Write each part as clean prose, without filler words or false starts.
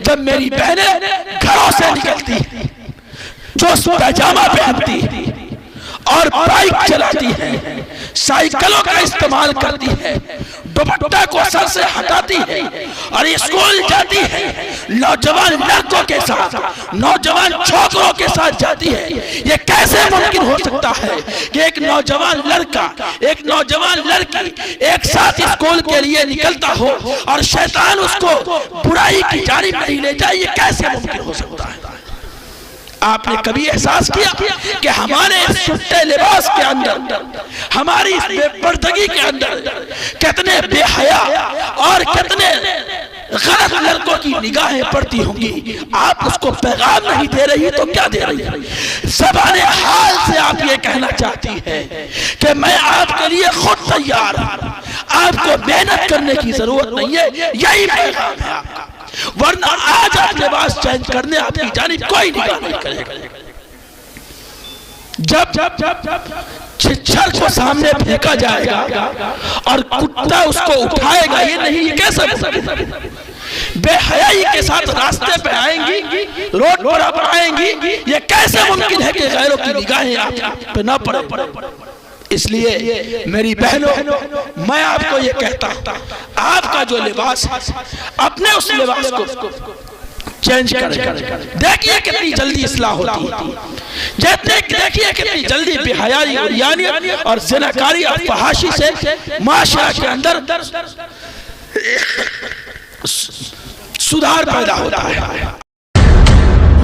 جب میری بہنیں گھروں سے نکلتی جو پیجامہ پہنتی اور بائک چلاتی ہے، سائیکلوں کا استعمال کرتی ہے، دوپٹہ کو سر سے ہٹاتی ہے اور اسکول جاتی ہے، نوجوان لڑکوں کے ساتھ، نوجوان چھوکروں کے ساتھ جاتی ہے، یہ کیسے ممکن ہو سکتا ہے کہ ایک نوجوان لڑکا ایک نوجوان لڑکی ایک ساتھ اسکول کے لیے نکلتا ہو اور شیطان اس کو برائی کی جانب نہیں لے جائے؟ یہ کیسے ممکن ہو سکتا ہے؟ آپ نے کبھی احساس کیا کہ ہمارے اس چھٹے لباس کے اندر، ہماری اس بے پردگی کے اندر کتنے بے حیا اور کتنے غلط لڑکوں کی نگاہیں پڑتی ہوں گی؟ آپ اس کو پیغام نہیں دے رہی تو کیا دے رہی ہے؟ زبان حال سے آپ یہ کہنا چاہتی ہے کہ میں آپ کے لیے خود تیار ہوں، آپ کو محنت کرنے کی ضرورت نہیں ہے، یہی پیغام ہے آپ کا، ورنہ آج آپ لباس چینج کرنے آپ کی جانب کوئی نگاہ نہیں کرے گا۔ جب چھچھر کو سامنے پھینکا جائے گا اور کتا اس کو اٹھائے گا، یہ نہیں، یہ کیسے بے حیائی کے ساتھ راستے پہ آئیں گی، روڈ پر آپ آئیں گی، یہ کیسے ممکن ہے کہ غیروں کی نگاہیں آپ پہ نہ پڑے؟ اس لیے میری بہنوں، میں آپ کو یہ کہتا ہوں، آپ کا جو لباس ہے اپنے اس لباس کو چینج کریں۔ دیکھیے کتنی جلدی اصلاح ہوتی ہے، دیکھیے کتنی جلدی بے حیائی اور یانیت اور زناکاری اور فحاشی سے معاشرہ کے اندر سدھار پیدا ہوتا ہے۔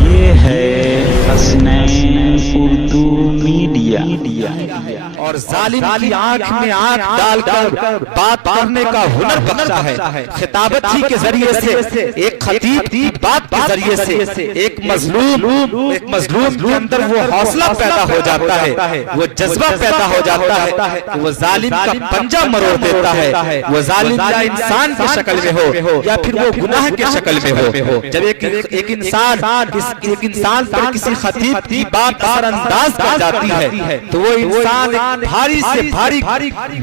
یہ ہے حسنین اردو میڈیا، اور ظالم کی آنکھ میں آنکھ ڈال کر بات کرنے کا ہنر بخشا ہے۔ خطابت ہی کے ذریعے سے، ایک خطیب کی بات کے ذریعے سے ایک مظلوم کے اندر وہ حوصلہ پیدا ہو جاتا ہے، وہ جذبہ پیدا ہو جاتا ہے کہ وہ ظالم کا پنجہ مروڑ دیتا ہے، وہ ظالم یا انسان کی شکل میں ہو یا پھر وہ گناہ کے شکل میں ہو۔ جب ایک انسان پر کسی خطیب کی بات اثر انداز کر جاتی ہے تو وہ انسان بھاری سے بھاری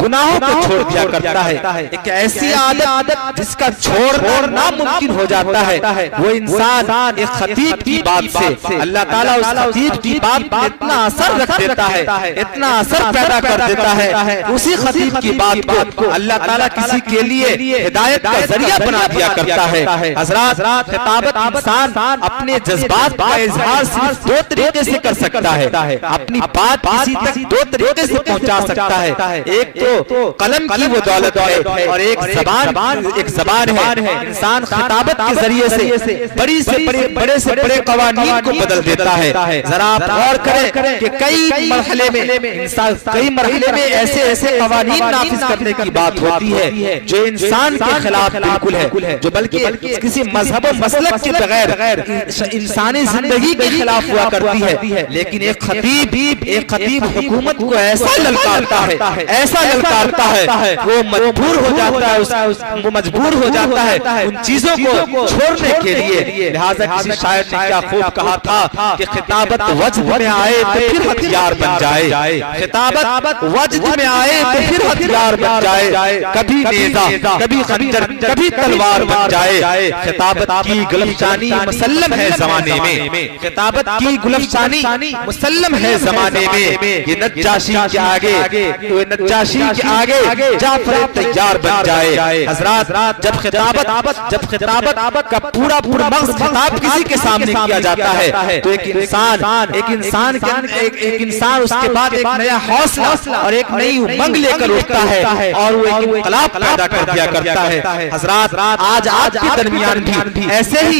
گناہوں کو چھوڑ دیا کرتا ہے۔ ایک ایسی عادت جس کا چھوڑنا ناممکن ہو جاتا ہے، وہ انسان ایک خطیب کی بات سے، اللہ تعالیٰ اس خطیب کی بات پر اتنا اثر رکھ دیتا ہے، اتنا اثر پیدا کر دیتا ہے، اسی خطیب کی بات کو اللہ تعالیٰ کسی کے لیے ہدایت کا ذریعہ بنا دیا کرتا ہے۔ حضرات، خطابت انسان اپنے جذبات کا اظہار صرف دو طریقے سے کر سکتا ہے، اپنی بات کسی تک دو طریقے سے پہنچا سکتا ہے، ایک تو قلم کی وہ دولت ہے اور ایک زبان ہے۔ انسان خطابت کے ذریعے سے بڑے سے بڑے قوانین کو بدل دیتا ہے۔ ذرا آپ غور کریں کہ کئی مرحلے میں ایسے قوانین نافذ کرنے کی بات ہوتی ہے جو انسان کے خلاف بالکل ہے، جو بلکہ کسی مذہب و مسلک کے بغیر انسانی زندگی کے خلاف ہوا کرتی ہے، لیکن ایک خطیب حکومت کو ایسا للکارتا ہے، وہ مجبور ہو جاتا ہے ان چیزوں کو چھوڑنے کے لیے۔ لہٰذا کسی شاعر نے کیا خوب کہا تھا کہ خطابت وجد میں آئے تو پھر ہتھیار بن جائے، خطابت وجد میں آئے تو پھر ہتھیار بن جائے، کبھی نیزہ کبھی خنجر کبھی تلوار بن جائے۔ خطابت کی گلفشانی مسلم ہے زمانے میں، خطابت کی گلفشانی مسلم ہے زمانے میں، یہ نجاشی کے آگے جعفر تیار بن جائے۔ حضرات، جب خطابت کا پورا مغز خطاب کسی کے سامنے کیا جاتا ہے تو ایک انسان اس کے بعد ایک نیا حوصلہ اور ایک نئی امنگ لے کر اٹھتا ہے اور وہ ایک انقلاب پیدا کر دیا کرتا ہے۔ حضرات، آج آپ کے درمیان بھی ایسے ہی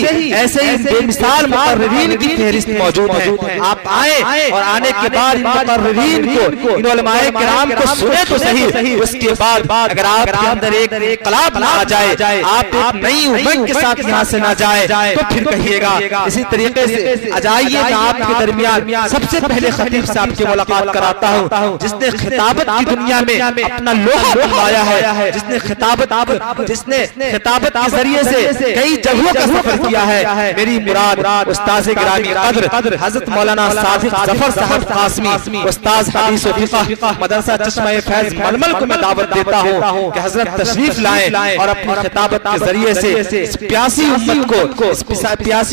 بے مثال مقررین کی فہرست موجود ہے۔ آپ آئیں اور آنے کے بعد ان مقررین کو، ان علماء کرام کو سنے تو صحیح، اس کے بعد اگر آپ کے اندر ایک انقلاب نہ آ جائے، آپ ایک نئی امنگ کے ساتھ یہاں سے نہ جائے تو پھر کہیے گا۔ اسی طریقے سے آجائیے میں آپ کے درمیان سب سے پہلے خطیب صاحب کی ملاقات کراتا ہوں جس نے خطابت کی دنیا میں اپنا لوہا بنوایا ہے، جس نے خطابت کے ذریعے سے کئی جگہوں کا سفر کیا ہے۔ میری مراد استاذ گرامی قدر حضرت مولانا صادق ظفر صاحب قاسمی، استاذ حدیث و فقہ فقہ مدرسہ چشمہ فیض ململ کو میں دعوت دیتا ہوں کہ حضرت تشریف لائیں اور اپنی خطابت کے ذریعے سے اس پیاسی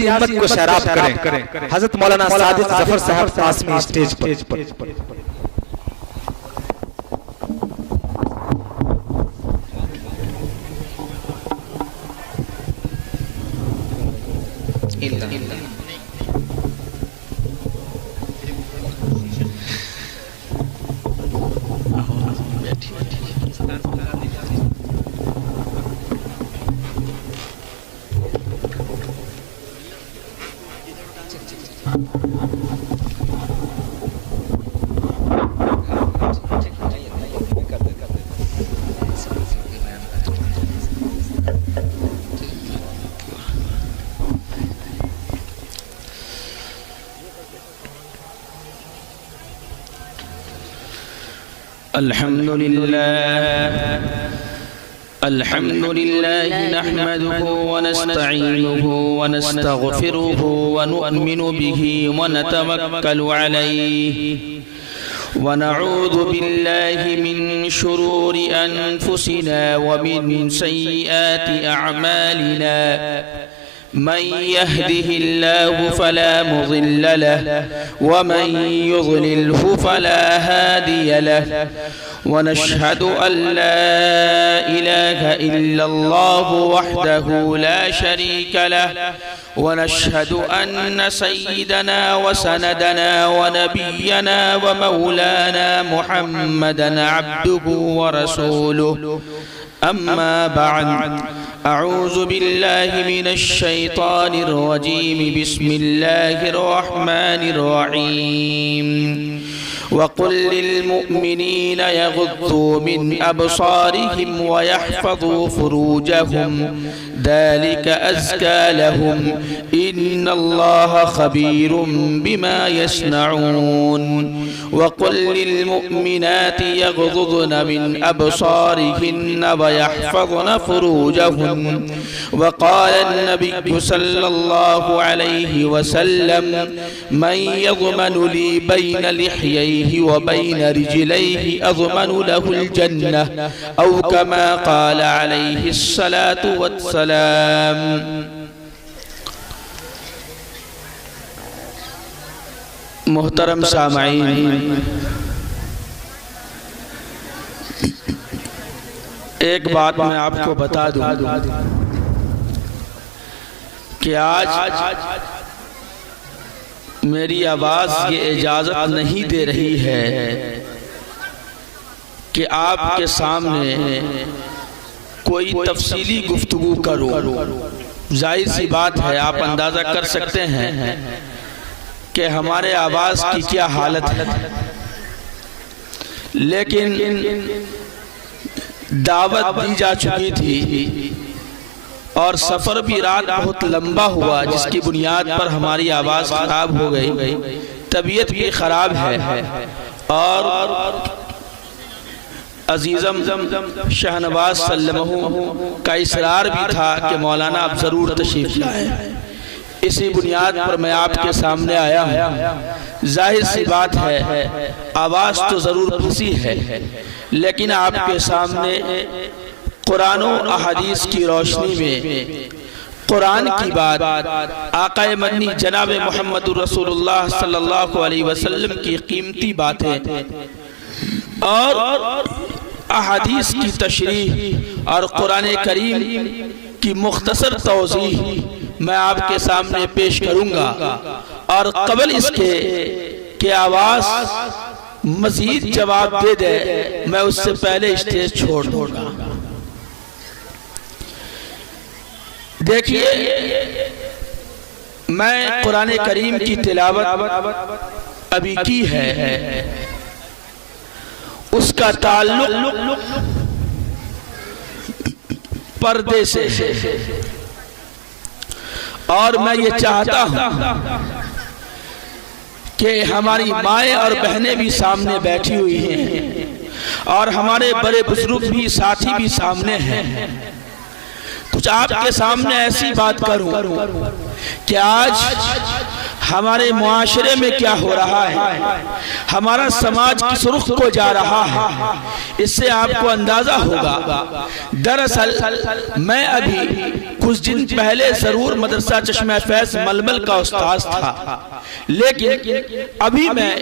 امت کو شراب کریں. حضرت مولانا صادق ظفر صاحب قاسمی اسٹیج پر. الحمد لله نحمده ونستعينه ونستغفره ونؤمن به ونتوكل عليه ونعوذ بالله من شرور أنفسنا ومن سيئات أعمالنا من يهده الله فلا مضل له ومن يضلله فلا هادي له ونشهد أن لا إله إلا الله وحده لا شريك له ونشهد أن سيدنا وسندنا ونبينا ومولانا محمدا عبده ورسوله. أما بعد، أعوذ بالله من الشيطان الرجيم. بسم الله الرحمن الرحيم. وقل للمؤمنين يغضوا من أبصارهم ويحفظوا فروجهم ذلك أزكى لهم إن الله خبير بما يصنعون. وقل للمؤمنات يغضضن من أبصارهن ويحفظن فروجهن. وقال النبي صلى الله عليه وسلم من يضمن لي بين لحييه وبين رجليه أضمن له الجنة أو كما قال عليه الصلاة والسلام. محترم سامعین، ایک بات میں آپ کو بتا دوں کہ آج میری آواز یہ اجازت نہیں دے رہی ہے کہ آپ کے سامنے کوئی تفصیلی گفتگو کرو. ظاہر سی بات ہے، آپ اندازہ کر سکتے ہیں کہ ہمارے آواز کی کیا حالت ہے. لیکن دعوت دی جا چکی تھی اور سفر بھی رات بہت لمبا ہوا، جس کی بنیاد پر ہماری آواز خراب ہو گئی، طبیعت بھی خراب ہے. اور عزیزم شہنواز سلمہ کا اصرار بھی تھا کہ مولانا آپ ضرور تشریف لائیں. اسی بنیاد پر میں آپ کے سامنے آیا ہوں. ظاہر سی بات ہے، آواز تو ضرور پھنسی ہے، لیکن آپ کے سامنے قرآن و احادیث کی روشنی میں قرآن کی بات، آقا مدنی جناب محمد رسول اللہ صلی اللہ علیہ وسلم کی قیمتی باتیں اور احادیث کی تشریح اور قرآن کریم کی مختصر توضیح میں آپ کے سامنے پیش کروں گا. اور قبل اس کے کہ آواز مزید جواب دے دے، میں اس سے پہلے اسٹیج چھوڑ دوں گا. دیکھیے، میں قرآن کریم کی تلاوت ابھی کی ہے، اس کا تعلق پردے سے، اور میں یہ چاہتا ہوں کہ ہماری مائیں اور بہنیں بھی سامنے بیٹھی ہوئی ہیں اور ہمارے بڑے بزرگ بھی، ساتھی بھی سامنے ہیں. کچھ آپ کے سامنے ایسی بات کروں کہ آج ہمارے معاشرے میں کیا ہو رہا ہے، ہمارا سماج کس رخ کو جا رہا ہے، اس سے آپ کو اندازہ ہوگا۔ دراصل میں ابھی کچھ دن پہلے ضرور مدرسہ چشمہ فیض ململ کا استاذ تھا، لیکن ابھی میں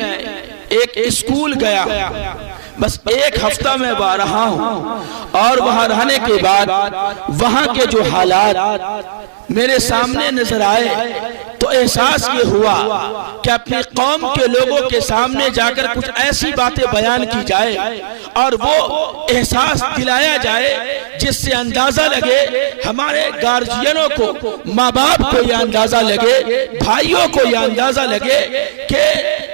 ایک اسکول گیا، بس ایک ہفتہ میں رہا ہوں، اور وہاں رہنے کے بعد وہاں کے جو حالات میرے سامنے نظر آئے تو احساس یہ ہوا کہ اپنی قوم کے لوگوں کے سامنے جا کر کچھ ایسی باتیں بیان کی جائے اور وہ احساس دلایا جائے جس سے اندازہ لگے، ہمارے گارجینوں کو، ماں باپ کو یہ اندازہ لگے، بھائیوں کو یہ اندازہ لگے کہ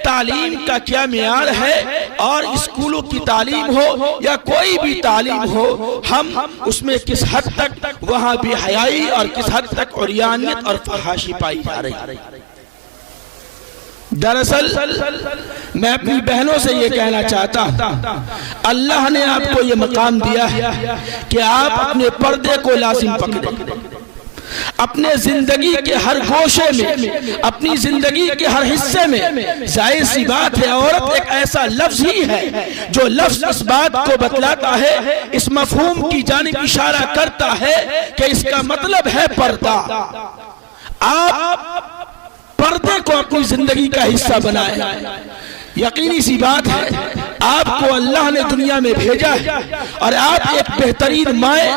تعلیم کا کیا معیار ہے، اور اسکولوں کی تعلیم ہو یا کوئی بھی تعلیم ہو، ہم اس میں کس حد تک وہاں بے حیائی اور کس حد تک عریانیت اور فحاشی پائی جا رہی ہے۔ دراصل میں اپنی بہنوں سے یہ کہنا چاہتا ہوں، اللہ نے آپ کو یہ مقام دیا ہے کہ آپ اپنے پردے کو لازم پکڑیں، اپنے زندگی کے ہر گوشے میں، اپنی زندگی کے ہر حصے میں۔ ظاہر سی بات ہے، عورت ایک ایسا لفظ ہی ہے جو لفظ اس بات کو بتلاتا ہے، اس مفہوم کی جانب اشارہ کرتا ہے کہ اس کا مطلب ہے پردہ۔ آپ پردے کو اپنی زندگی کا حصہ بنائیں۔ یقینی سی بات ہے، آپ کو اللہ نے دنیا میں بھیجا ہے، اور آپ ایک بہترین مائیں،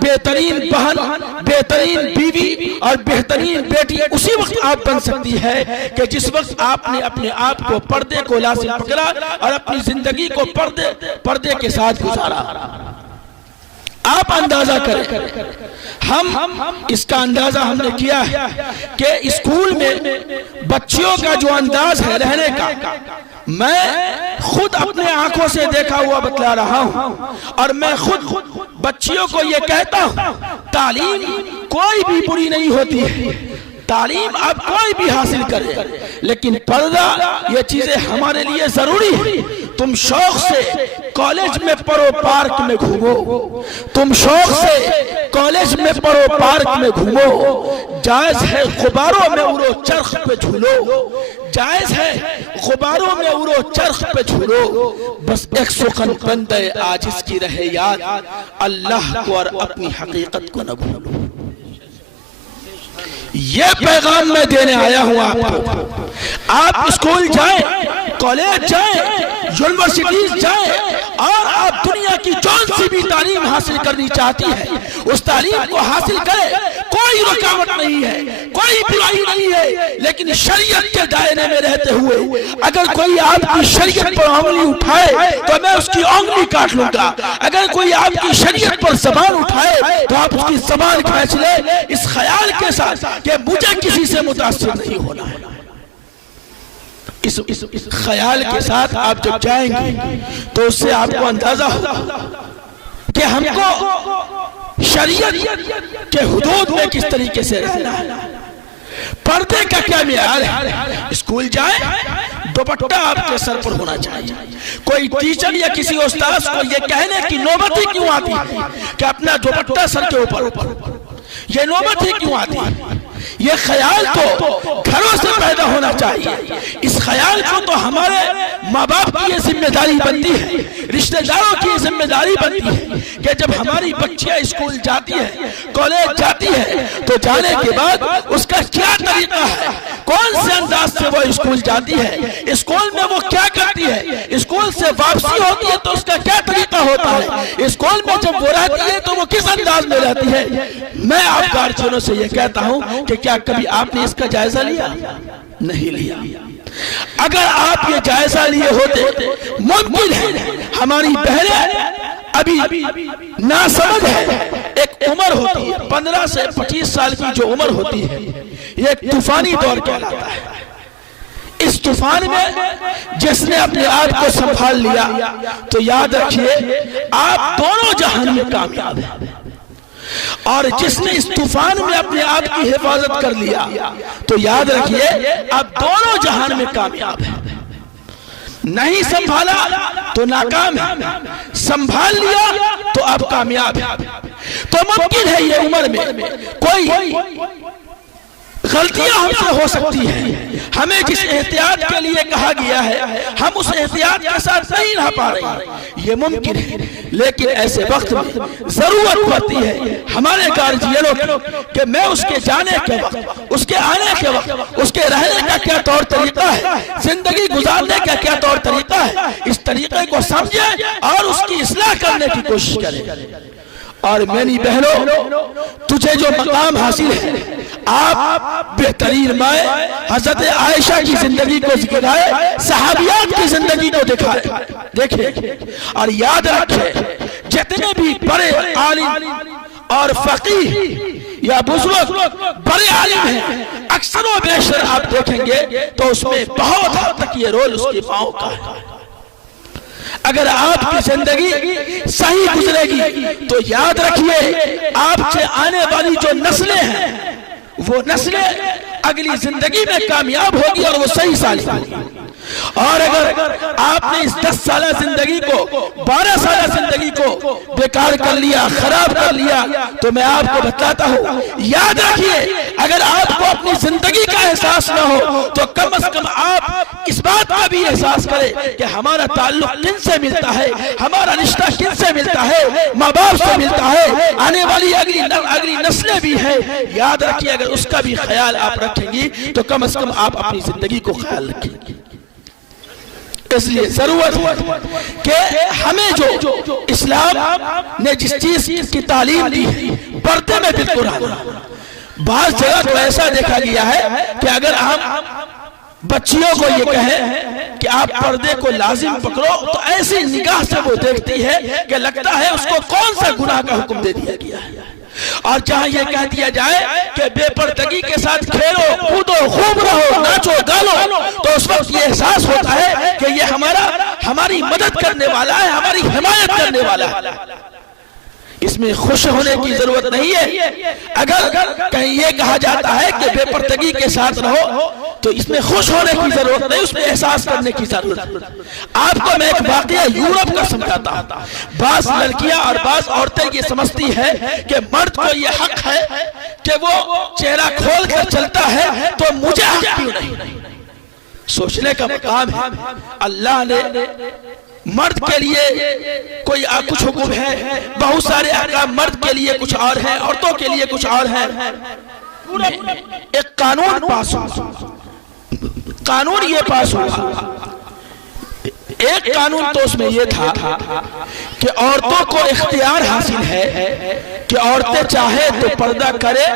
بہترین بہن، بہترین بیوی اور بہترین بیٹی اسی وقت آپ بن سکتی ہے کہ جس وقت آپ نے اپنے آپ کو پردے کو لازم پکڑا اور اپنی زندگی کو پردے کے ساتھ گزارا۔ آپ اندازہ کریں، ہم اس کا اندازہ ہم نے کیا ہے کہ اسکول میں بچیوں کا جو انداز ہے رہنے کا، میں خود اپنے آنکھوں سے دیکھا ہوا بتلا رہا ہوں، اور میں خود بچیوں کو یہ کہتا ہوں، تعلیم کوئی بھی بری نہیں ہوتی ہے، تعلیم آپ کوئی بھی حاصل کرے، لیکن پردہ یہ چیزیں ہمارے لیے ضروری ہے۔ تم شوق سے کالج میں پڑھو، پارک میں گھومو، تم شوق سے کالج میں پڑھو، پارک میں گھومو، جائز ہے غباروں میں اڑو، چرخ پہ جھولو، جائز ہے غباروں میں اڑو، چرخ پہ جھولو، بس ایک سخن بندے عاجز کی رہے یاد، اللہ کو اور اپنی حقیقت کو نہ بھولو۔ یہ پیغام میں دینے آیا ہوں آپ کو۔ آپ اسکول جائیں، کالج جائیں، یونیورسٹیز جائیں، اور آپ دنیا کی جون سی بھی تعلیم حاصل کرنی چاہتی ہے، اس تعلیم کو حاصل کرے، کوئی رکاوٹ نہیں ہے، کوئی برائی نہیں ہے، لیکن شریعت کے دائرے میں رہتے ہوئے اگر کوئی آپ کی شریعت پر انگلی اٹھائے تو میں اس کی انگلی کاٹ لوں گا، اگر کوئی آپ کی شریعت پر زبان اٹھائے تو آپ اس کی زبان کھینچ لے، اس خیال کے ساتھ کہ مجھے کسی سے متاثر نہیں ہونا ہے۔ اس خیال کے ساتھ آپ جب جائیں گے تو اس سے آپ کو اندازہ ہوگا کہ ہم کو شریعت کے حدود میں کس طریقے سے رہنا ہے، پردے کا کیا معیار ہے۔ اسکول جائیں، دوپٹہ آپ کے سر پر ہونا چاہیے۔ کوئی ٹیچر یا کسی استاذ کو یہ کہنے کی نوبت ہی کیوں آتی ہے کہ اپنا دوپٹہ سر کے اوپر، یہ نوبت ہی کیوں آتی ہے؟ یہ خیال تو گھروں سے پیدا ہونا چاہیے۔ اس خیال کو تو ہمارے ماں باپ کی یہ ذمہ داری بنتی ہے، رشتہ داروں کی یہ ذمہ داری بنتی ہے کہ جب ہماری بچیاں اسکول جاتی ہیں، کالج جاتی ہیں، تو جانے کے بعد اس کا کیا طریقہ ہے، کون سے انداز سے وہ اسکول جاتی ہے، اسکول میں وہ کیا کرتی ہے، اسکول سے واپسی ہوتی ہے تو اس کا کیا طریقہ ہوتا ہے، اسکول میں جب وہ رہتی ہے تو وہ کس انداز میں رہتی ہے۔ میں آپ گارجینوں سے یہ کہتا ہوں کہ کیا کبھی آپ نے اس کا جائزہ لیا؟ نہیں لیا۔ اگر آپ یہ جائزہ لیے ہوتے، ممکن ہے ہماری بہنیں ابھی ناسمجھ ہے، ایک عمر ہوتی ہے 15 سے 25 سال کی جو عمر ہوتی ہے، یہ ایک طوفانی دور کہلاتا ہے۔ اس طوفان میں جس نے اپنے آپ کو سنبھال لیا تو یاد رکھیے آپ دونوں جہان میں کامیاب ہیں، اور جس نے اس طوفان میں اپنے آپ کی حفاظت کر لیا تو یاد رکھیے آپ دونوں جہان میں کامیاب ہیں۔ نہیں سنبھالا تو ناکام ہے، سنبھال لیا تو آپ کامیاب ہیں۔ تو ممکن ہے یہ عمر میں کوئی غلطیاں ہم سے ہو سکتی ہیں. ہمیں جس احتیاط کے لیے کہا گیا ہے ہم اس احتیاط کے ساتھ نہیں رہ پا رہے ہیں، یہ ممکن ہے. لیکن ایسے وقت میں ضرورت پڑتی ہے ہمارے گارجینوں کی کہ میں اس کے جانے کے وقت، اس کے آنے کے وقت، اس کے رہنے کا کیا طور طریقہ ہے، زندگی گزارنے کا کیا طور طریقہ ہے، اس طریقے کو سمجھیں اور اس کی اصلاح کرنے کی کوشش کریں. اور میری بہنوں، تجھے جو مقام حاصل ہے، آپ بہترین مائیں حضرت عائشہ کی زندگی کو ذکرائے، صحابیات کی زندگی کو دیکھیں اور یاد رکھیں جتنے بھی بڑے عالم اور فقیہ یا بزرگ بڑے عالم ہیں، اکثر و بیشتر آپ دیکھیں گے تو اس میں بہت حد تک یہ رول اس کی ماؤں کا ہے. اگر آپ کی زندگی صحیح گزرے گی تو یاد رکھیے آپ سے آنے والی جو نسلیں ہیں وہ نسلیں اگلی زندگی میں کامیاب ہوگی اور وہ صحیح سالم ہوگی. اور اگر آپ نے اس 10 سالہ زندگی کو 12 سالہ زندگی کو بیکار کر لیا، خراب کر لیا، تو میں آپ کو بتاتا ہوں یاد رکھیے اگر آپ کو اپنی زندگی کا احساس نہ ہو تو کم از کم آپ اس بات کا بھی احساس کریں کہ ہمارا تعلق کن سے ملتا ہے، ہمارا رشتہ کن سے ملتا ہے، ماں باپ سے ملتا ہے، آنے والی اگلی نسلیں بھی ہیں. یاد رکھیے اگر اس کا بھی خیال آپ رکھیں گی تو کم از کم آپ اپنی زندگی کو خیال رکھیں گی. اس لیے ضرورت ہے کہ ہمیں جو اسلام نے جس چیز کی تعلیم دی ہے پردے میں بالکل آنا. بعض جگہ تو ایسا دیکھا گیا ہے کہ اگر ہم بچیوں کو یہ کہیں کہ آپ پردے کو لازم پکڑو تو ایسی نگاہ سے وہ دیکھتی ہے کہ لگتا ہے اس کو کون سا گناہ کا حکم دے دیا گیا ہے. اور جہاں یہ کہہ دیا جائے کہ بے پردگی کے ساتھ کھیلو کودو خوب رہو ناچو گالو تو اس وقت یہ احساس ہوتا ہے کہ یہ ہماری مدد کرنے والا ہے، ہماری حمایت کرنے والا ہے. اس میں خوش ہونے کی ضرورت نہیں ہے. اگر کہیں یہ کہا جاتا ہے کہ بے پردگی کے ساتھ رہو تو اس میں خوش ہونے کی ضرورت نہیں، اس میں احساس کرنے کی ضرورت ہے. آپ کو میں ایک واقعہ یورپ کا سمجھاتا ہوں. بعض لڑکیاں اور بعض عورتیں یہ سمجھتی ہیں کہ مرد کو یہ حق ہے کہ وہ چہرہ کھول کر چلتا ہے تو مجھے حق کیوں نہیں. سوچنے کا مقام ہے اللہ نے مرد کے لیے کوئی کچھ حکم ہے، بہت سارے احکام مرد کے لیے کچھ اور ہیں، عورتوں کے لیے کچھ اور ہیں. ایک قانون پاس ہوا، قانون یہ پاس ہوا. ایک قانون تو اس میں یہ تھا کہ عورتوں کو اختیار حاصل ہے کہ عورتیں چاہے تو پردہ کرے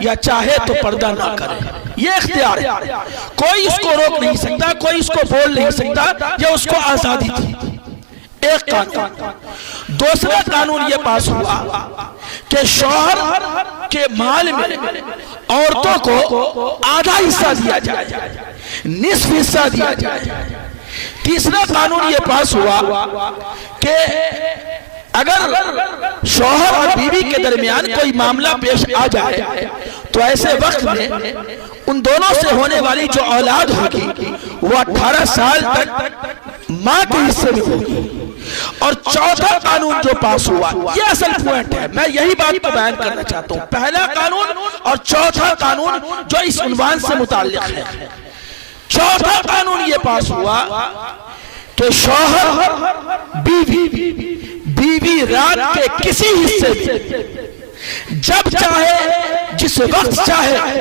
یا چاہے تو پردہ نہ کرے. یہ اختیار ہے، کوئی اس کو روک نہیں سکتا، کوئی اس کو بول نہیں سکتا، یہ اس کو آزادی تھی. ایک قانون. دوسرا قانون یہ پاس ہوا کہ شوہر کے مال میں عورتوں کو آدھا حصہ دیا جائے، نصف حصہ دیا جائے. تیسرا قانون یہ پاس ہوا کہ اگر شوہر اور بیوی کے درمیان کوئی معاملہ پیش آ جائے تو ایسے وقت میں ان دونوں سے ہونے والی جو اولاد ہوگی وہ 18 سال تک ماں کے حصے میں ہوگی. اور چوتھا قانون جو پاس ہوا یہ اصل پوائنٹ ہے، میں یہی بات کو بیان کرنا چاہتا ہوں. پہلا قانون اور چوتھا قانون جو اس عنوان سے متعلق ہے. چوتھا قانون یہ پاس ہوا کہ شوہر بیوی رات کے کسی حصے میں جب چاہے جس وقت چاہے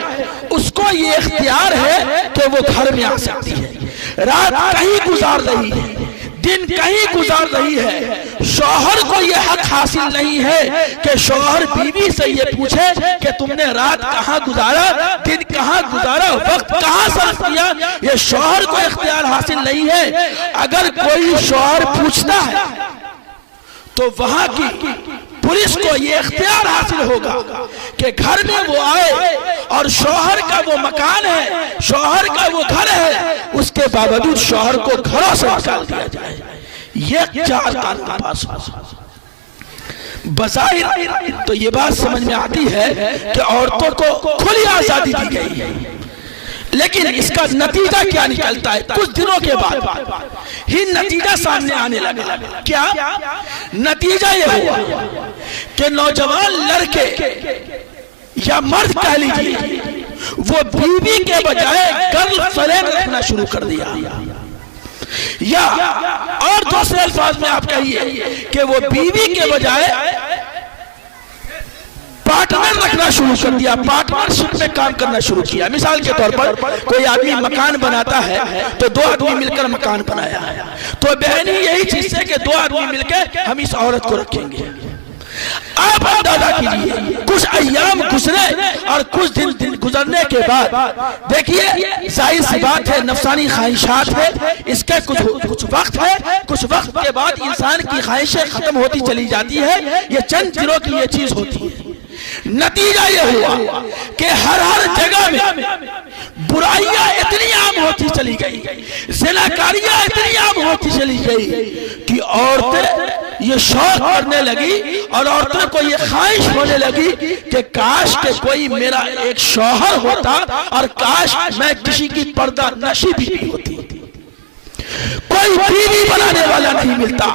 اس کو یہ اختیار ہے کہ وہ گھر میں آ سکتی ہے. رات کہیں گزار رہی ہے، دن کہیں گزار رہی ہے، شوہر کو یہ حق حاصل نہیں ہے کہ شوہر بیوی سے یہ پوچھے کہ تم نے رات کہاں گزارا، دن کہاں گزارا، وقت کہاں صرف کیا. یہ شوہر کو اختیار حاصل نہیں ہے. اگر کوئی شوہر پوچھتا ہے تو وہاں کی پولیس کو یہ اختیار حاصل ہوگا کہ گھر میں وہ آئے اور شوہر کا وہ مکان ہے، شوہر کا وہ گھر ہے، اس کے باوجود شوہر کو گھروں سے نکال دیا جائے. یہ 4 قانون پاس ہوا. بظاہر تو یہ بات سمجھ میں آتی ہے کہ عورتوں کو کھلی آزادی دی گئی ہے، لیکن اس کا نتیجہ کیا نکلتا ہے؟ کچھ دنوں کے بعد ہی نتیجہ سامنے آنے لگا. کیا نتیجہ؟ یہ ہوا کہ نوجوان لڑکے یا مرد کہہ لیجیے وہ بیوی کے بجائے گرل فرینڈ رکھنا شروع کر دیا، یا اور دوسرے الفاظ میں آپ کہیے کہ وہ بیوی کے بجائے پارٹنر رکھنا شروع کر دیا، پارٹنرشپ میں کام کرنا شروع کیا. مثال کے طور پر کوئی آدمی مکان بناتا ہے تو دو آدمی مل کر مکان بنایا، تو بہن یہی چیز ہے کہ دو آدمی مل کے ہم اس عورت کو رکھیں گے. آپ اندازہ کیجئے کچھ ایام گزرے اور کچھ دن گزرنے کے بعد دیکھیے ظاہر سی بات ہے نفسانی خواہشات ہے، اس کے کچھ وقت ہے، کچھ وقت کے بعد انسان کی خواہشیں ختم ہوتی چلی جاتی ہے. یہ چند دنوں کی یہ چیز ہوتی ہے. نتیجہ یہ ہوا کہ ہر جگہ میں برائیاں اتنی عام ہوتی چلی گئی، زناکاریاں اتنی عام ہوتی چلی گئی کہ عورتیں یہ شوق کرنے لگی اور عورتوں کو یہ خواہش ہونے لگی کہ کاش کہ کوئی میرا ایک شوہر ہوتا اور کاش میں کسی کی پردہ نشی بھی ہوتی. کوئی بیوی بنانے والا نہیں ملتا،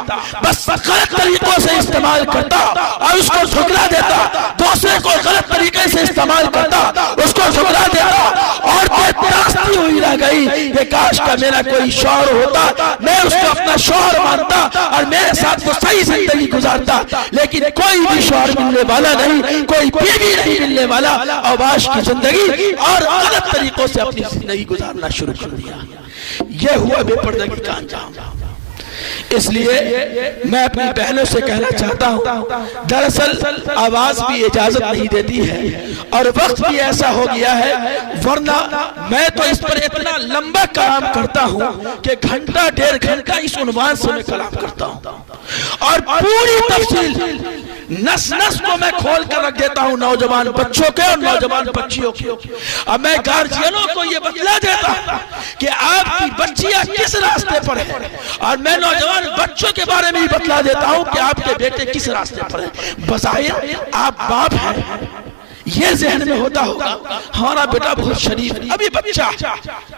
بس غلط طریقوں سے استعمال کرتا اور اس کو جھگڑا دیتا، دوسرے کو غلط طریقے سے استعمال کرتا، اس کو جھگڑا دیتا. اور ترستی ہوئی رہ گئی کہ کاش کا میرا کوئی شوہر ہوتا، میں اس کو اپنا شوہر مانتا اور میرے ساتھ وہ صحیح زندگی گزارتا. لیکن کوئی بھی شوہر ملنے والا نہیں، کوئی بیوی نہیں ملنے والا، اوباش کی زندگی اور غلط طریقوں سے اپنی زندگی گزارنا شروع کر دیا. یہ ہوا بے پردگی کا انجام. اس لیے میں اپنی بہنوں سے کہنا چاہتا ہوں، دراصل آواز بھی اجازت نہیں دیتی ہے اور وقت بھی ایسا ہو گیا ہے، ورنہ میں تو اس پر اتنا لمبا کلام کرتا ہوں کہ گھنٹہ ڈیڑھ گھنٹہ اس عنوان سے میں کلام کرتا ہوں اور پوری تفصیل نس کو میں کھول کر رکھ دیتا ہوں نوجوان بچوں کے اور نوجوان بچیوں کے. اب میں گارجینوں کو یہ بتلا دیتا ہوں کہ آپ کی بچیاں کس راستے پر ہیں، اور میں نوجوان بچوں کے بارے میں بھی بتلا دیتا ہوں کہ آپ کے بیٹے کس راستے پر ہیں. بظاہر آپ باپ ہیں، یہ ذہن میں ہوتا ہوگا ہمارا بیٹا بہت شریف ہے، ابھی بچہ،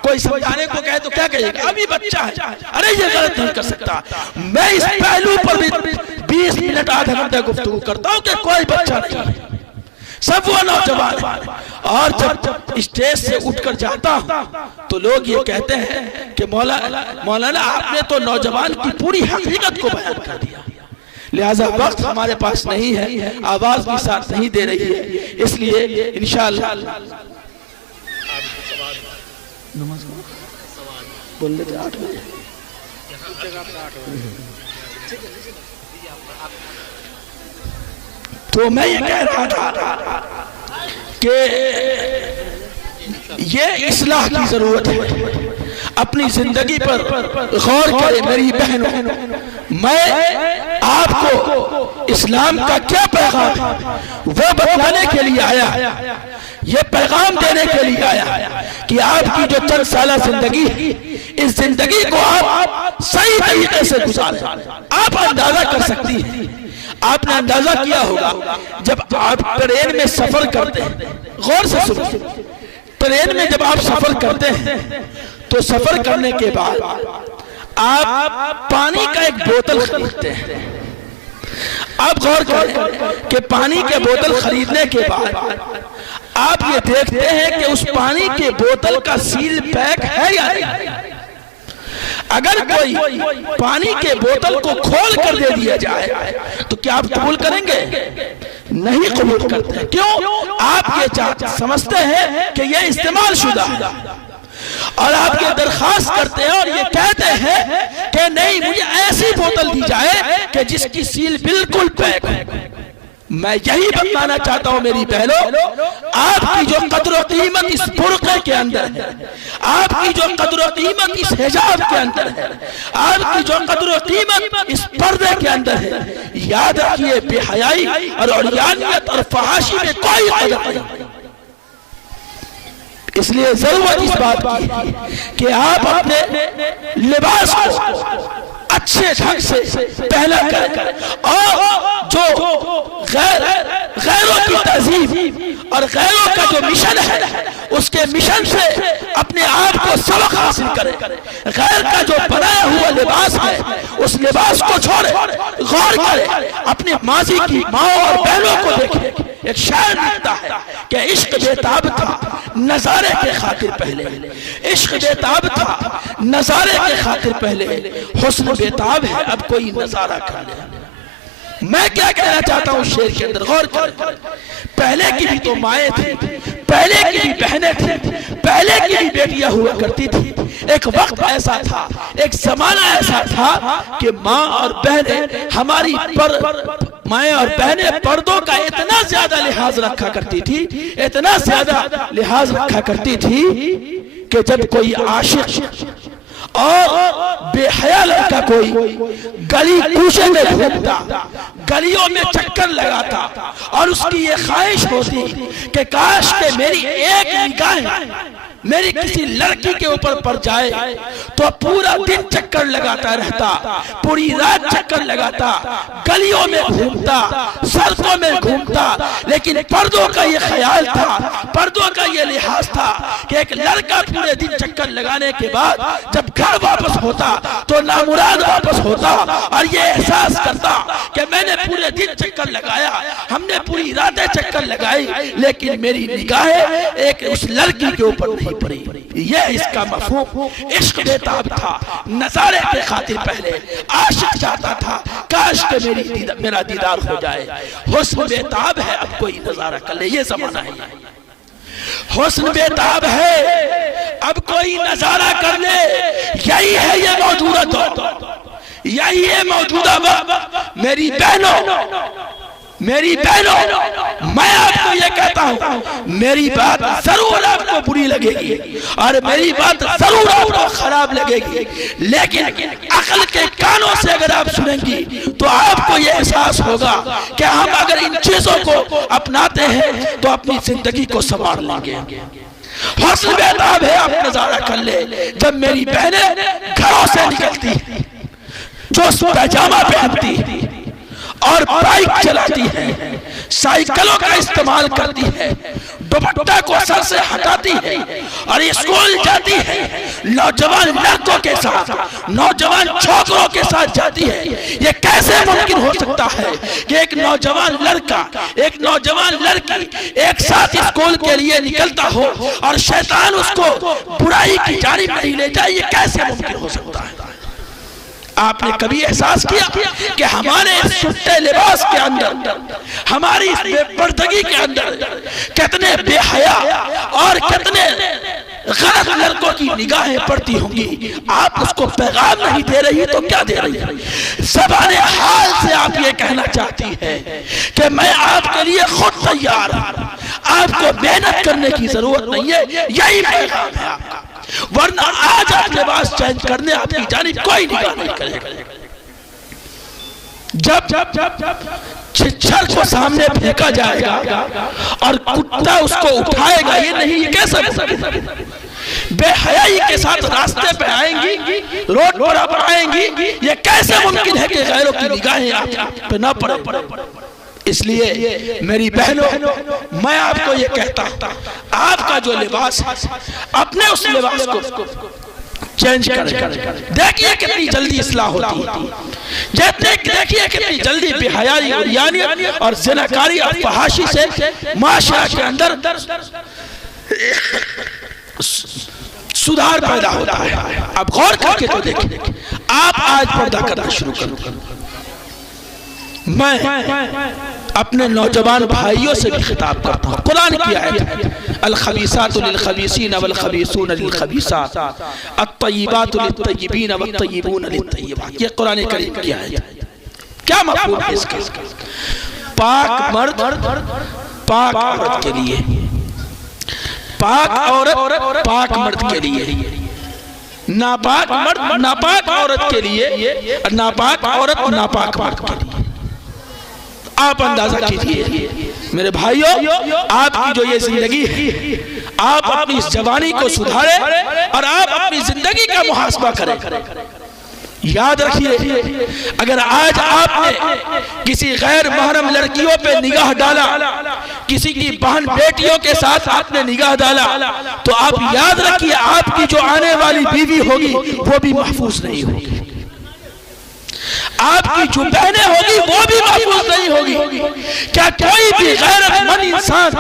کوئی سمجھانے کو کہے تو کیا کہے گا، ابھی بچہ ہے، ارے یہ غلط نہیں کر سکتا. میں اس پہلو پر بھی 20 منٹ آدھا گھنٹہ گفتگو کرتا ہوں کہ کوئی بچہ نہیں، سب وہ نوجوان ہے. اور جب اسٹیج سے اٹھ کر جاتا ہوں تو لوگ یہ کہتے ہیں کہ مولانا آپ نے تو نوجوان کی پوری حقیقت کو بیان کر دیا. لہذا وقت ہمارے پاس نہیں ہے، آواز بھی ساتھ نہیں دے رہی ہے، اس لیے انشاءاللہ بول لیتے 8 بجے. تو میں یہ کہہ رہا تھا کہ یہ اصلاح کی ضرورت ہے. اپنی زندگی پر غور کرے میری بہنوں. میں آپ کو اسلام کا کیا پیغام ہے وہ بتلانے کے لیے آیا، یہ پیغام دینے کے لیے آیا کہ آپ کی جو چند سالہ زندگی ہے، اس زندگی کو آپ صحیح طریقے سے گزاریں. آپ اندازہ کر سکتی ہیں، آپ نے اندازہ کیا ہوگا جب آپ ٹرین میں سفر کرتے ہیں، غور سے سنیں، ٹرین میں جب آپ سفر کرتے ہیں تو سفر کرنے کے بعد آپ پانی کا ایک بوتل خریدتے ہیں. آپ غور کریں کہ پانی کے بوتل خریدنے کے بعد آپ یہ دیکھتے ہیں کہ اس پانی کے بوتل کا سیل پیک ہے یا نہیں. اگر کوئی پانی کے بوتل کو کھول کر دے دیا جائے تو کیا آپ قبول کریں گے؟ نہیں قبول کرتے. کیوں؟ آپ یہ سمجھتے ہیں کہ یہ استعمال شدہ ہے اور آپ یہ درخواست کرتے ہیں اور یہ کہتے ہیں کہ نہیں، مجھے ایسی بوتل دی جائے کہ جس کی سیل بالکل پیک ہو. میں یہی بتانا چاہتا ہوں میری بہنوں، آپ کی جو قدر و قیمت اس برقعے کے اندر ہے، آپ کی جو قدر و قیمت اس حجاب کے اندر ہے، آپ کی جو قدر و قیمت اس پردے کے اندر ہے، یاد رکھیے بے حیائی اور عریانیت اور فحاشی میں کوئی قدر نہیں. اس لیے ضرورت اس بات کی کہ آپ اپنے لباس کو اچھے ڈھنگ سے پہلا کرے اور جو غیروں کی تہذیب اور غیروں کا جو مشن ہے اس کے مشن سے اپنے آپ کو سبق حاصل کرے، غیر کا جو بنایا ہوا لباس ہے اس لباس کو چھوڑے، غور کرے، اپنے ماضی کی ماں اور بہنوں کو دیکھے۔ ایک شاعر لکھتا ہے کہ عشق بےتاب تھا نظارے کے خاطر پہلے، عشق بےتاب تھا نظارے کے خاطر پہلے، حسن بےتاب ہے اب کوئی نظارہ کر لے۔ میں کیا کہنا چاہتا ہوں شعر کے اندر، غور کر، پہلے کی بھی تو مائیں تھی، پہلے کی بھی بہنیں تھیں، پہلے کی بھی بیٹیاں ہوا کرتی تھی۔ ایک وقت ایسا تھا، ایک زمانہ ایسا تھا کہ ماں اور بہنیں ہماری مائیں اور بہنیں پردوں کا اتنا زیادہ لحاظ رکھا کرتی تھی، اتنا زیادہ لحاظ رکھا کرتی تھی کہ جب کوئی عاشق اور بے حیا لڑکا کوئی گلی کوچے میں گھومتا، گلیوں میں چکر لگاتا اور اس کی یہ خواہش ہوتی کہ کاش کہ میری ایک نگاہ میری کسی لڑکی کے اوپر پڑ جائے تو پورا دن چکر لگاتا رہتا، پوری رات چکر لگاتا، گلیوں میں گھومتا، سڑکوں میں گھومتا، لیکن پردوں کا یہ خیال تھا، پردوں کا یہ لحاظ تھا کہ ایک لڑکا پورے دن چکر لگانے کے بعد جب گھر واپس ہوتا تو نامراد واپس ہوتا اور یہ احساس کرتا کہ میں نے پورے دن چکر لگایا، ہم نے پوری راتیں چکر لگائی، لیکن میری نگاہیں ایک اس لڑکی کے اوپر نہیں پڑی۔ یہ اس کا مفہوم عشق بےتاب تھا نظارے کے خاطر پہلے، عاشق چاہتا تھا کاش کہ میرا دیدار ہو جائے۔ حسن بےتاب ہے اب کوئی نظارہ کر لے، یہ زمانہ ہے، حسن بےتاب ہے اب کوئی نظارہ کر لے، یہی ہے یہ موجودہ دور، یہی ہے موجودہ وقت۔ میری بہنوں، میں آپ کو یہ کہتا ہوں، میری بات ضرور آپ کو بری لگے گی اور میری بات ضرور آپ کو خراب لگے گی، لیکن عقل کے کانوں سے اگر آپ سنیں گی تو آپ کو یہ احساس ہوگا کہ ہم اگر ان چیزوں کو اپناتے ہیں تو اپنی زندگی کو سنوار لیں گے۔ حسن بےتاب ہے آپ نظارہ کر لے، جب میری بہنیں گھروں سے نکلتی، جو پیجامہ پہنتی اور بائک چلاتی ہے، سائیکلوں کا استعمال کرتی ہے، دوپٹہ کو سر سے ہٹاتی ہے اور اسکول جاتی ہے، نوجوان لڑکوں کے ساتھ، نوجوان چھوکروں کے ساتھ جاتی ہے، یہ کیسے ممکن ہو سکتا ہے کہ ایک نوجوان لڑکا، ایک نوجوان لڑکی ایک ساتھ اسکول کے لیے نکلتا ہو اور شیطان اس کو برائی کی جانب نہیں لے جائے؟ یہ کیسے ممکن ہو سکتا ہے؟ آپ نے کبھی احساس کیا کہ ہمارے اس سٹے لباس کے اندر، ہماری اس بے پردگی کے اندر کتنے بے حیا اور کتنے غلط لڑکوں کی نگاہیں پڑتی ہوں گی؟ آپ اس کو پیغام نہیں دے رہی تو کیا دے رہی ہے؟ زبان حال سے آپ یہ کہنا چاہتی ہے کہ میں آپ کے لیے خود تیار ہوں، آپ کو محنت کرنے کی ضرورت نہیں ہے، یہی پیغام ہے آپ کا، ورنہ آج آپ لباس چینج کرنے آپ کی جانب کوئی نگاہ نہیں کرے گا۔ جب چھچھر کو سامنے پھینکا جائے گا اور کتا اس کو اٹھائے گا، یہ نہیں، یہ کیسا بے حیائی کے ساتھ راستے پہ آئیں گی، روڈ پر آئیں گی، یہ کیسے ممکن ہے کہ غیروں کی نگاہیں آپ پہ نہ پڑے؟ اس لیے میری بہنوں، میں آپ کو یہ کہتا ہوں، آپ کا جو لباس ہے اپنے اس لباس کو چینج کریں۔ دیکھیے کتنی جلدی اصلاح ہوتی ہے، دیکھیے کتنی جلدی بے حیائی اور یانیت اور زناکاری اور فحاشی سے معاشرہ کے اندر سدھار پیدا ہوتا ہے۔ اب غور کر کے تو دیکھیں، آپ آج پردہ کرنا شروع کریں۔ میں اپنے نوجوان بھائیوں سے بھی خطاب کرتا ہوں، قرآن کی آیت ہے، الخبیثات للخبیثین والخبیثون للخبیثات الطیبات للطیبین والطیبون للطیبات، یہ قرآن کریم کی آیت ہے۔ کیا مفہوم ہے اس کا؟ پاک مرد پاک عورت کے لیے، پاک عورت پاک مرد کے لیے، ناپاک مرد ناپاک عورت کے لیے، ناپاک عورت ناپاک مرد کے لیے۔ آپ اندازہ کیجئے میرے بھائیوں، آپ کی جو یہ زندگی ہے، آپ اپنی اس جوانی کو سدھاریں اور آپ اپنی زندگی کا محاسبہ کریں۔ یاد رکھیے، اگر آج آپ نے کسی غیر محرم لڑکیوں پہ نگاہ ڈالا، کسی کی بہن بیٹیوں کے ساتھ آپ نے نگاہ ڈالا، تو آپ یاد رکھیے آپ کی جو آنے والی بیوی ہوگی وہ بھی محفوظ نہیں ہوگی، آپ کی جو بہنیں ہوگی وہ بھی محفوظ نہیں ہوگی۔ کیا کوئی بھی غیرت مند انسان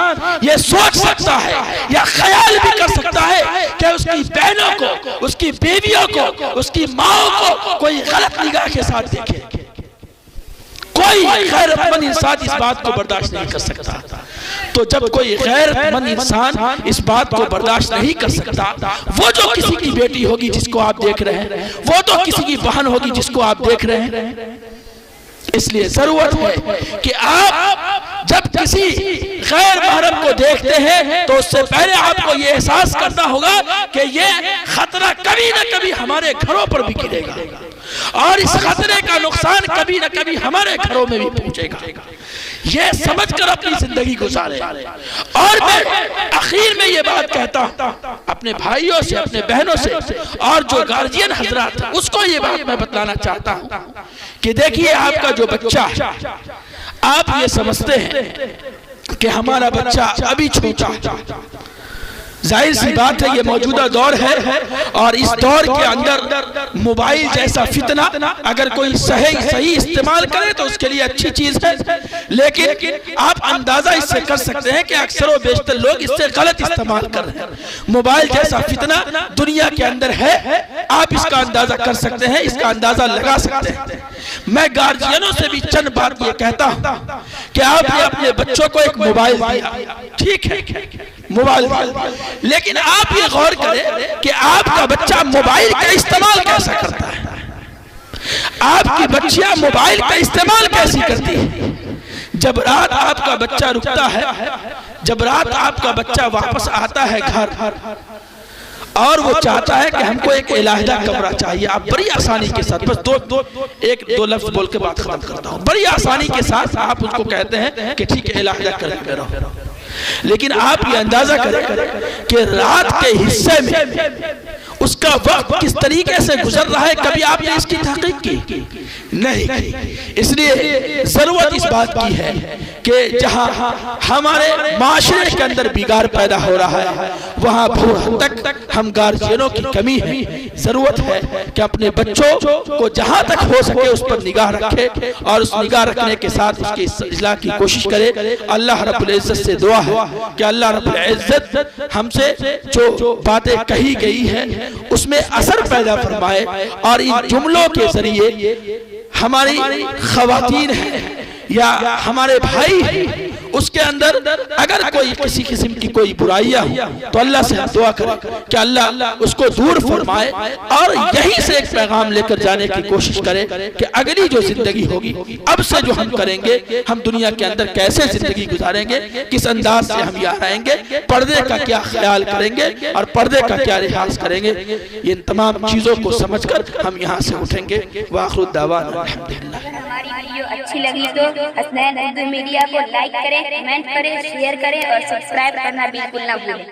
یہ سوچ سکتا ہے یا خیال بھی کر سکتا ہے کہ اس کی بہنوں کو، اس کی بیویوں کو، اس کی ماں کو کوئی غلط نگاہ کے ساتھ دیکھے؟ کوئی غیرت مند انسان اس بات کو برداشت نہیں کر سکتا۔ تو جب کوئی غیرت مند انسان اس بات کو برداشت نہیں کر سکتا، وہ جو کسی کی بیٹی ہوگی جس کو آپ دیکھ رہے ہیں، وہ تو کسی کی بہن ہوگی جس کو آپ دیکھ رہے ہیں۔ اس لیے ضرورت ہے کہ آپ جب کسی غیر محرم کو دیکھتے ہیں تو اس سے پہلے آپ کو یہ احساس کرنا ہوگا کہ یہ خطرہ کبھی نہ کبھی ہمارے گھروں پر بھی گرے گا، اور اس خطرے کا نقصان کبھی نہ کبھی ہمارے گھروں میں بھی پہنچے گا۔ یہ سمجھ کر اپنی زندگی گزارے۔ اور میں آخر میں یہ بات کہتا ہوں اپنے بھائیوں سے، اپنے بہنوں سے، اور جو گارجین حضرات ہیں اس کو یہ بات میں بتلانا چاہتا ہوں کہ دیکھیے آپ کا جو بچہ ہے، آپ یہ سمجھتے ہیں کہ ہمارا بچہ ابھی چھوٹا ہے، ظاہر سی بات ہے یہ موجودہ دور ہے، اور اس دور کے اندر موبائل جیسا فتنہ اگر کوئی صحیح استعمال کرے تو اس کے لیے اچھی چیز ہے، لیکن آپ اندازہ اس سے کر سکتے ہیں کہ اکثر و بیشتر لوگ اس سے غلط استعمال کر رہے ہیں۔ موبائل جیسا فتنہ دنیا کے اندر ہے، آپ اس کا اندازہ کر سکتے ہیں، اس کا اندازہ لگا سکتے ہیں۔ میں گارجینوں سے بھی چند بات یہ کہتا ہوں کہ آپ نے اپنے بچوں کو ایک موبائل دیا، ٹھیک ہے موبائل دیا، لیکن آپ یہ غور کریں کہ آپ کا بچہ موبائل کا استعمال کیسا کرتا ہے، آپ کی بچیاں موبائل کا استعمال کیسی کرتی ہے۔ جب رات آپ کا بچہ رکتا ہے، جب رات آپ کا بچہ واپس آتا ہے گھر اور وہ چاہتا ہے کہ ہم کو ایک علیحدہ کمرہ چاہیے، آپ بڑی آسانی کے ساتھ، بس ایک دو لفظ بول کے بات ختم کرتا ہوں، بڑی آسانی کے ساتھ آپ اس کو کہتے ہیں کہ ٹھیک ہے علیحدہ کر کے رہو، لیکن آپ یہ اندازہ کریں کہ رات کے حصے میں اس کا وقت کس طریقے سے گزر رہا ہے، کبھی آپ نے اس کی تحقیق کی نہیں۔ اس لیے ضرورت اس بات کی ہے کہ جہاں ہمارے معاشرے کے اندر بگاڑ پیدا ہو رہا ہے وہاں بہت حد تک ہم گارجینوں کی کمی ہے۔ ضرورت ہے کہ اپنے بچوں کو جہاں تک ہو سکے اس پر نگاہ رکھے، اور اس نگاہ رکھنے کے ساتھ اس کی اصلاح کی کوشش کرے۔ اللہ رب العزت سے دعا ہے کہ اللہ رب العزت ہم سے جو باتیں کہی گئی ہیں اس میں اثر پیدا فرمائے، اور ان جملوں کے ذریعے ہماری خواتین ہیں یا ہمارے بھائی ہیں اس کے اندر اگر کوئی کسی قسم کی کوئی برائیاں ہوں تو اللہ سے دعا کریں کہ اللہ اس کو دور فرمائے، اور یہیں سے ایک پیغام لے کر جانے کی کوشش کرے کہ اگلی جو زندگی ہوگی اب سے جو ہم کریں گے، ہم دنیا کے اندر کیسے زندگی گزاریں گے، کس انداز سے ہم یہاں رہیں گے، پردے کا کیا خیال کریں گے اور پردے کا کیا لحاظ کریں گے، یہ تمام چیزوں کو سمجھ کر ہم یہاں سے اٹھیں گے۔ وآخر الدعوانا الحمدللہ۔ ہماری ویڈیو اچھی لگی تو حسنین اردو میڈیا کو لائک کریں، کمنٹ کریں، شیئر کریں اور سبسکرائب کرنا بالکل نہ بھولیں۔